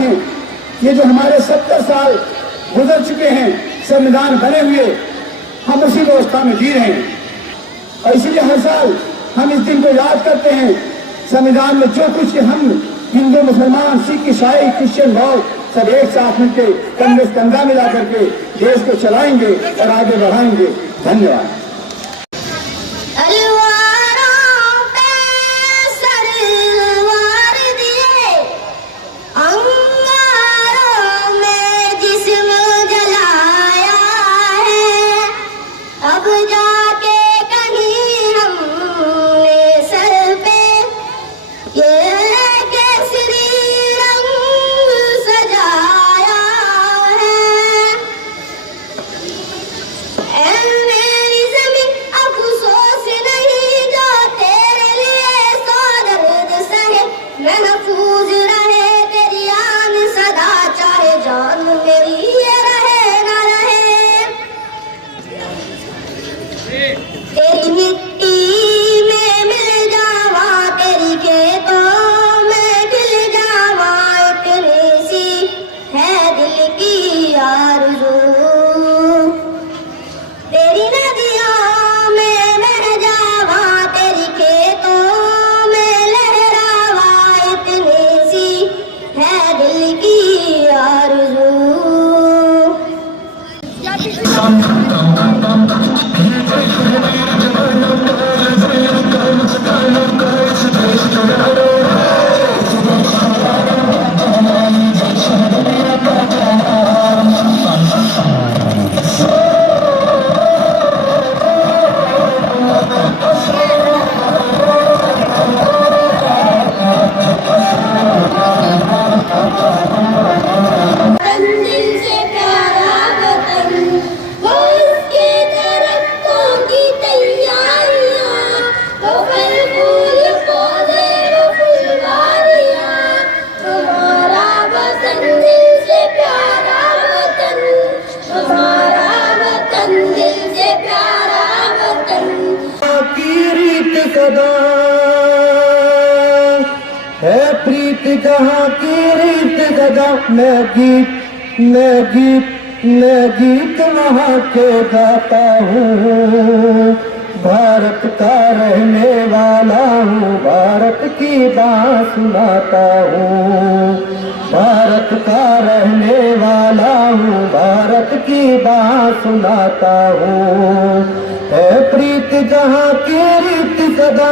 हैं। ये जो हमारे 70 साल गुजर चुके हैं संविधान बने हुए, हम उसी व्यवस्था में जी रहे हैं और इसीलिए हर साल हम इस दिन को याद करते हैं। संविधान में जो कुछ हम हिंदू, मुसलमान, सिख, ईसाई, क्रिश्चियन, बौद्ध सब एक साथ मिलकर कंधे से कंधा मिला करके देश को चलाएंगे और आगे बढ़ाएंगे। धन्यवाद। है प्रीत जहाँ की रीत सदा, मैं गीत वहाँ के गाता हूँ। भारत का रहने वाला हूँ, भारत की बात सुनाता हूँ। भारत का रहने वाला हूँ, भारत की बात सुनाता हूँ। है प्रीत जहाँ की रीत सदा,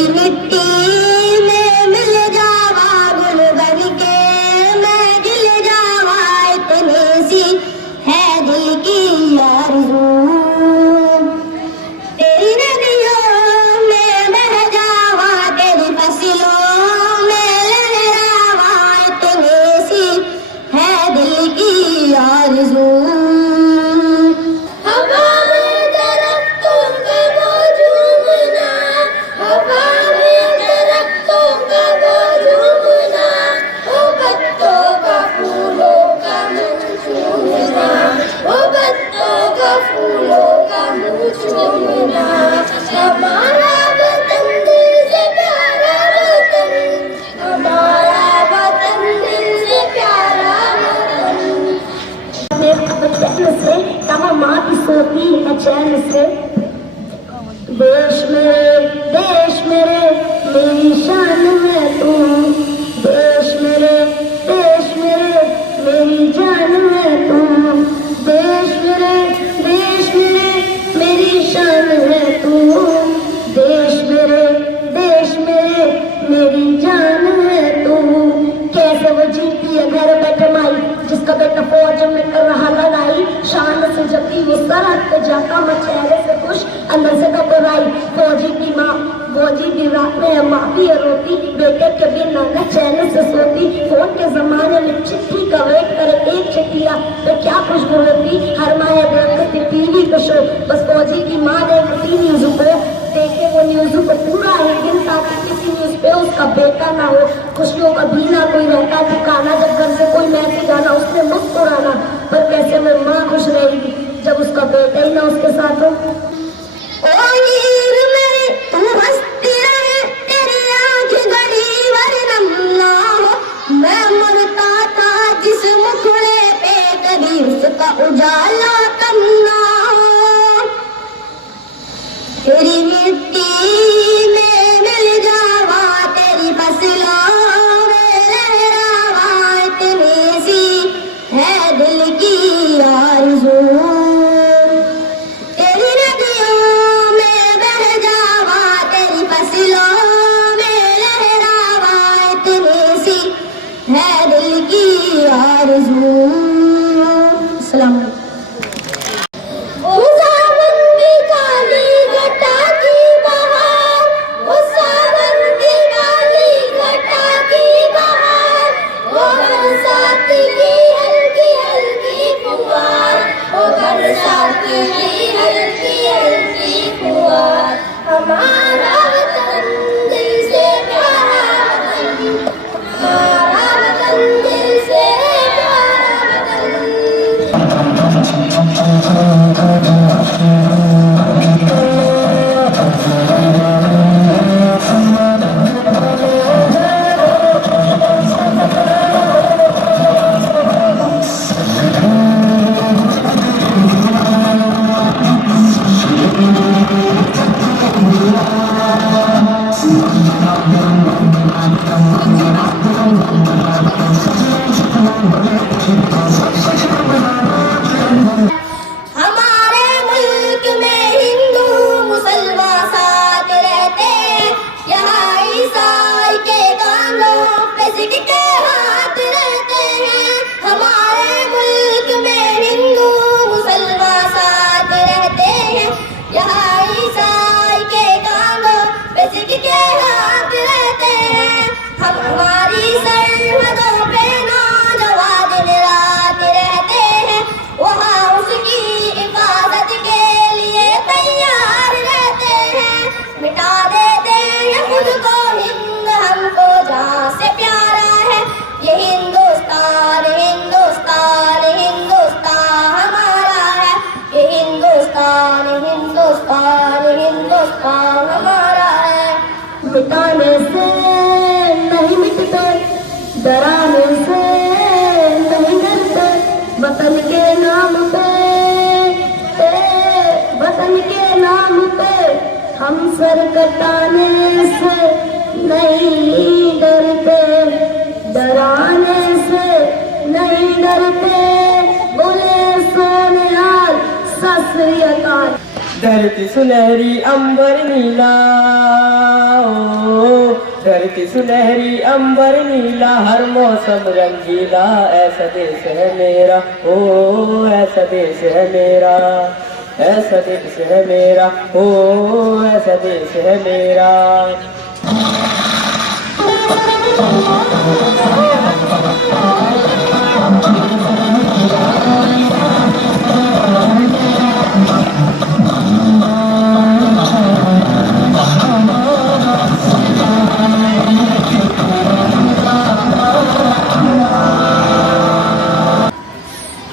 तेरी मिट्टी में मिल जावा गुल बन के मैं गिल जावा इतनी सी है दिल की आरज़ू तेरी नदियों में बह जावा तेरी फसलों में लहरावा इतनी सी है दिल की आरज़ू माँ की सोती है चैन से देश मेरे मेरी शान है तू देश मेरे मेरी जान है तू देश मेरे मेरी शान है तू देश मेरे मेरी जान है तू कैसे वो जीती है घर बैठे माई जिसका बेटा फौज में कर रहा लड़ाई शान से जब भी वो सरहद पे जाता मैं चेहरे से खुश अंदर से घबराई फौजी की रात में माँ भी रोती बेटे के बिना न चैन से सोती फोन के जमाने में चिट्ठी का वेट करे एक चिट्ठिया तो क्या खुशबू होती हर माँ देखती टीवी का शो बस फौजी की माँ देखती न्यूज को देखे वो न्यूज को पूरा ही दिन ताकि किसी न्यूज पे उसका बेटा ना हो खुशियों का भी ना कोई रहता ठिकाना जब घर से कोई मैसेज आना उसने मुस्कुराना पर कैसे में माँ खुश रहेगी जब उसका बेटा ही ना उसके साथ हो तू हंसती रहे तेरी आँख गड़ी वरनम ना हो मैं मरता था जिस मुखड़े पे कभी उसका उजाला कम ना हो तेरी मिट्टी में मिल जावा तेरी फसलों में लहरावा इतनी सी है दिल की आरज़ू तेरी नदियों में बह जावा तेरी फसलों में लहरावा इतनी सी है दिल की आरज़ू सलाम मिटाने से नहीं मिटते डराने से नहीं डरते वतन के नाम पे हम सर कटाने से नहीं डरते डराने से नहीं डरते बोले सोनिहाल सत श्री अकाल धरती सुनहरी अंबर नीला धरती सुनहरी अंबर नीला हर मौसम रंगीला, ऐसा देश है मेरा, ओ ऐसा देश है मेरा, ऐसा देश है मेरा, ओ ऐसा देश है मेरा।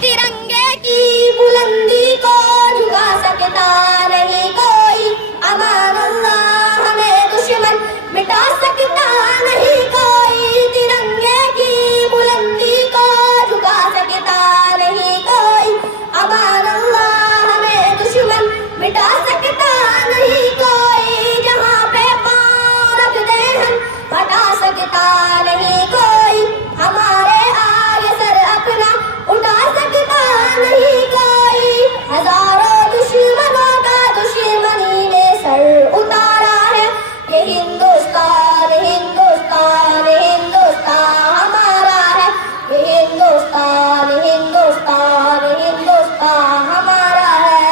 तिरंगे की बुलंदी को झुका सकता नहीं कोई, अमान अल्लाह हमें दुश्मन मिटा सकता नहीं कोई। तिरंगे की बुलंदी को झुका सकता नहीं कोई, अमान अल्लाह हमें दुश्मन मिटा सकता नहीं कोई। जहाँ पे पाँव रख दे हम हटा सकता नहीं कोई, हमारे आगे सर अपना उठा सकता नहीं कोई। हजारों दुश्मनों का दुश्मनी ने सर उतारा है, ये हिंदुस्तान हिंदुस्तान हिंदुस्तान हमारा है, ये हिंदुस्तान हिंदुस्तान हिंदुस्तान हमारा है।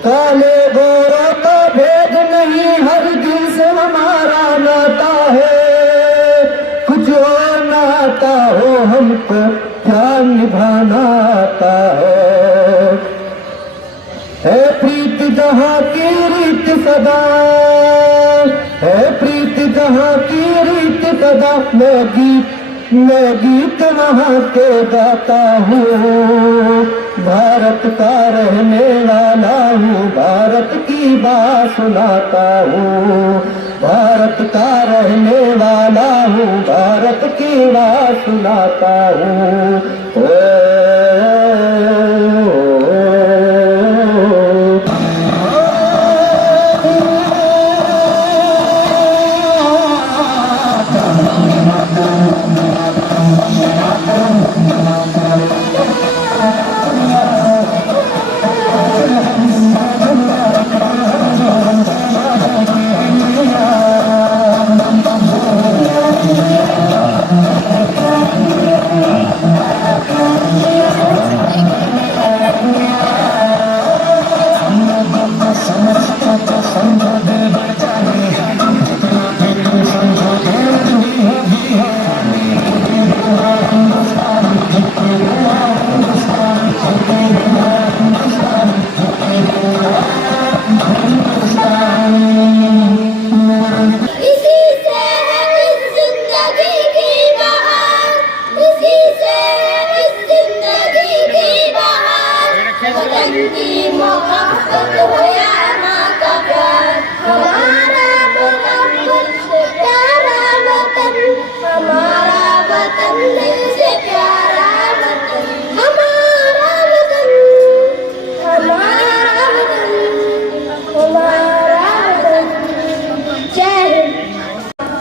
काले गोरा का भेद नहीं, हर दिल से हमारा नाता है। कुछ और नाता हो हमको क्या निभाना आता है प्रीत जहाँ की रीत सदा, है प्रीत जहाँ की रीत सदा। मैं गीत वहाँ के गाता हूँ, भारत का रहने वाला हूँ, भारत की बात सुनाता हूँ। भारत का रहने वाला हूँ, भारत की बात सुनाता हूँ।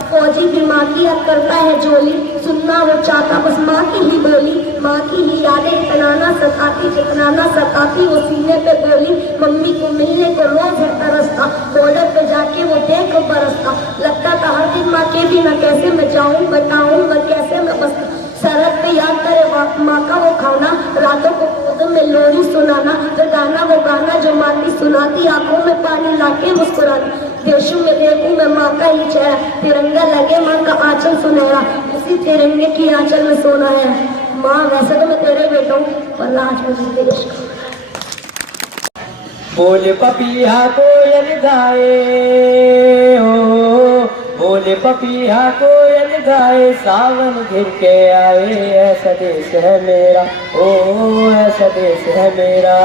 फौजी बीमार की हद करता है जोली, सुनना जितना वो चाहता बस माँ की ही बोली, माँ की ही यादें इतना ना सताती जितना ना सताती वो सीने पे बोली। मम्मी को मिलने को रोज है तरसता, बॉर्डर पे जाके वो देख बरसता, लगता था हर दिन माँ के बिना कैसे मैं जाऊँ बताऊँ मैं कैसे मैं बसता। सरहद पे याद करे माँ का वो खाना, रातों को पौधों में लोरी सुनाना, तो गाना वो गाना जो माँ की सुनाती, आंखों में पानी लाके मुस्कुराना। देशों में देखूं मैं माँ का ही चेहरा, तिरंगा लगे माँ का आंचल सुनहरा, उसी तिरंगे की आंचल में सोना है। माँ वैसे तो मैं तेरे बेटा हूँ, पर आज मुझे देश का। बोले पपिया कोयल गाए हो, बोले पपिया कोयल गाए, सावन घिर के आए, ऐसा देश है मेरा, ओ ऐसा देश है मेरा।